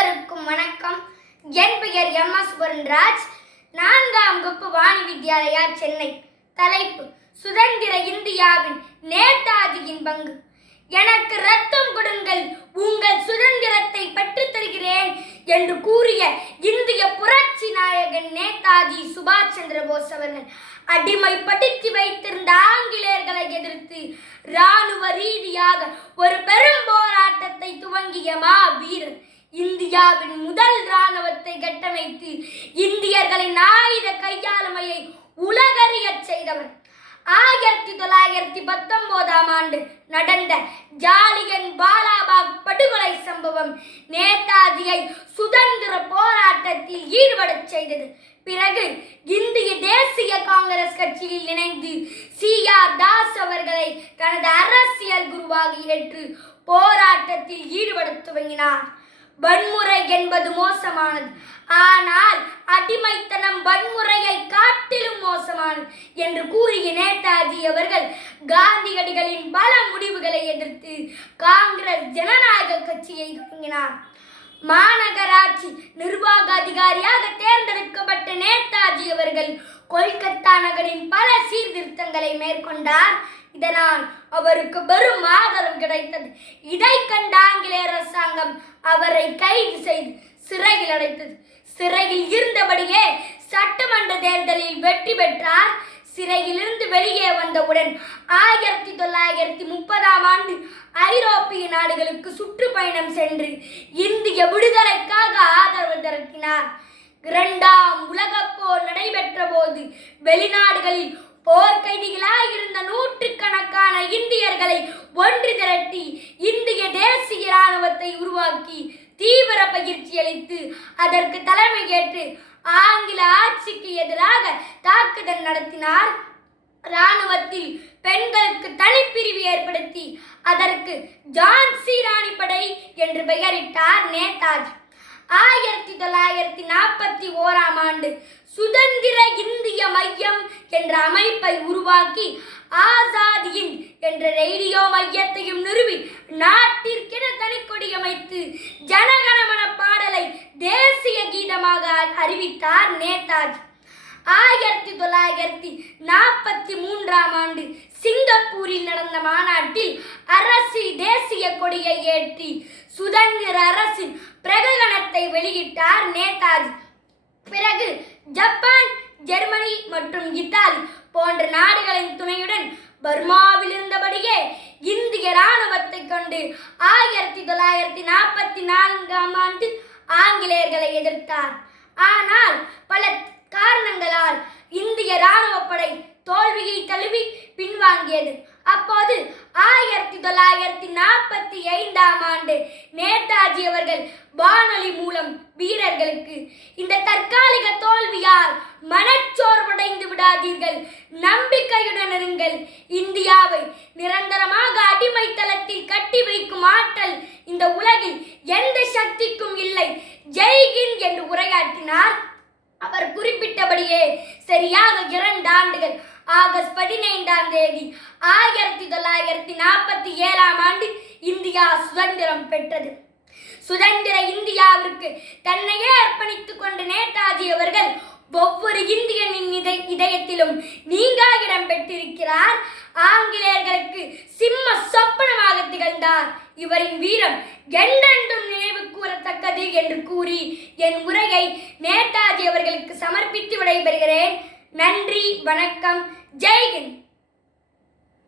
அனைவருக்கும் வணக்கம். என் பெயர் எம் எஸ் பொன்ராஜ். நான்காம் வகுப்பு வாணி வித்யாலயா சென்னை. தலைப்பு சுதந்திர இந்தியாவின் நேதாஜியின் பங்கு. எனக்கு ரத்தம் கொடுங்கள் உங்கள் சுதந்திரத்தை பெற்றுத் தருகிறேன் என்று கூறிய இந்திய புரட்சி நாயகன் நேதாஜி சுபாஷ் சந்திர போஸ் அவர்கள் அடிமைப்படுத்தி வைத்து இந்தியாவின் முதல் இராணுவத்தை கட்டமைத்து இந்தியர்களின் ஆயுத கையாளுமையை உலகறியச் செய்தவர். ஆயிரத்தி தொள்ளாயிரத்தி பத்தொன்பதாம் ஆண்டு நடந்த ஜாலியன் பாலாபாக் படுகொலை சம்பவம் நேதாஜியை சுதந்திர போராட்டத்தில் ஈடுபடச் செய்தது. பிறகு இந்திய தேசிய காங்கிரஸ் கட்சியில் இணைந்து சி. ஆர். தாஸ் அவர்களை தனது அரசியல் குருவாக ஏற்று போராட்டத்தில் ஈடுபடத் துவங்கினார். வன்முறை என்பது மோசமானது. ஆனால் அடிமைத்தனம் வன்முறையை காட்டிலும் மோசமானது என்று கூறிய நேதாஜி அவர்கள் காந்தியடிகளின் பல முடிவுகளை எதிர்த்து காங்கிரஸ் ஜனநாயக கட்சியை தொடங்கினார். மாநகராட்சி நிர்வாக அதிகாரியாக தேர்ந்தெடுக்கப்பட்ட நேதாஜி அவர்கள் கொல்கத்தா நகரின் பல சீர்திருத்தங்களை மேற்கொண்டார். இதனால் அவருக்கு பெரும் ஆதரவு கிடைத்தது. இதை கண்ட ஆங்கிலேய அரசாங்கம் அவரை கைது செய்து சிறையில் அடைத்தது. சிறையில் இருந்தபடியே சட்டமன்ற தேர்தலில் வெற்றி பெற்றார். சிறையிலிருந்து வெளியே வந்தவுடன் ஆயிரத்தி தொள்ளாயிரத்தி முப்பதாம் ஆண்டு ஐரோப்பிய நாடுகளுக்கு சுற்றுப்பயணம் சென்று இந்திய விடுதலைக்காக ஆதரவு திரட்டினார். இரண்டாம் உலகப்போர் நடைபெற்ற போது வெளிநாடுகளில் போர் கைதிகளாக இருந்த நூற்றுக்கணக்கான இந்தியர்களை ஒன்று திரட்டி இந்திய தேசிய இராணுவத்தை உருவாக்கி தீவிர பயிற்சி அளித்து அதற்கு தலைமை ஏற்று ஆங்கில ஆட்சிக்கு எதிராக தாக்குதல் நடத்தினார். இராணுவத்தில் பெண்களுக்கு தனிப்பிரிவு ஏற்படுத்தி அதற்கு ஜான்சி ராணி படை என்று பெயரிட்டார் நேதாஜி. ஆயிரத்தி தொள்ளாயிரத்தி நாற்பத்தி ஓராம் ஆண்டு சுதந்திர அமைப்பை உருவாக்கி ஆசாதியின் என்ற ரேடியோ மையத்தையும் நிறுவி நாட்டிற்கென தனிக்கொடி அமைத்து ஜனகணமன பாடலை தேசிய கீதமாக அறிவித்தார் நேதாஜி. ஆயிரத்தி தொள்ளாயிரத்தி நாற்பத்தி மூன்றாம் ஆண்டு சிங்கப்பூரில் நடந்த மாநாட்டில் அரசு தேசிய கொடியை ஏற்றி சுதந்திர அரசின் பிரகடனத்தை வெளியிட்டார் நேதாஜி. பிறகு ஜப்பான் ஜெர்மனி மற்றும் இத்தாலி போன்ற நாடுகளின் துணையுடன் பர்மாவில் இருந்தபடியே இந்திய இராணுவத்தை கொண்டு ஆயிரத்தி தொள்ளாயிரத்தி நாற்பத்தி நான்காம் ஆண்டு ஆங்கிலேயர்களை எதிர்த்தார். ஆனால் பல காரணங்களால் இந்திய இராணுவப்படை தோல்வியை தழுவி பின்வாங்கியது அப்போது ஆயிரத்தி தொள்ளாயிரத்தி நாற்பத்தி ஐந்தாம் ஆண்டு நேதாஜி அவர்கள் வானொலி மூலம் வீரர்களுக்கு. இந்த தற்காலிக தோல்வியால் மனச்சோர்வடைந்து விடாதீர்கள். நம்பிக்கையுடன் இருங்கள். இந்தியாவை நிரந்தரமாக அடிமைத்தளத்தில் கட்டி வைக்கும் ஆற்றல் இந்த உலகில் எந்த சக்திக்கும் இல்லை. ஜெய்கின் என்று உரையாற்றினார். அவர் குறிப்பிட்டபடியே சரியாக இரண்டு ஆண்டுகள் ஆகஸ்ட் பதினைந்தாம் தேதி ஆயிரத்தி தொள்ளாயிரத்தி நாற்பத்தி ஏழாம் ஆண்டு இந்தியா சுதந்திரம் பெற்றது. சுதந்திர இந்தியாவிற்கு தன்னையே அர்ப்பணித்துக் கொண்ட நேதாஜி அவர்கள் ஒவ்வொரு இந்தியனின் இதை இதயத்திலும் நீங்கா இடம் பெற்றிருக்கிறார். ஆங்கிலேயர்களுக்கு சிம்ம சொப்பனமாக திகழ்ந்தார். இவரின் வீரம் என்றென்றும் நினைவு கூறத்தக்கது என்று கூறி என் உரையை நேதாஜி அவர்களுக்கு சமர்ப்பித்து விடைபெறுகிறேன். நன்றி வணக்கம். ஜெய்ஹிந்த்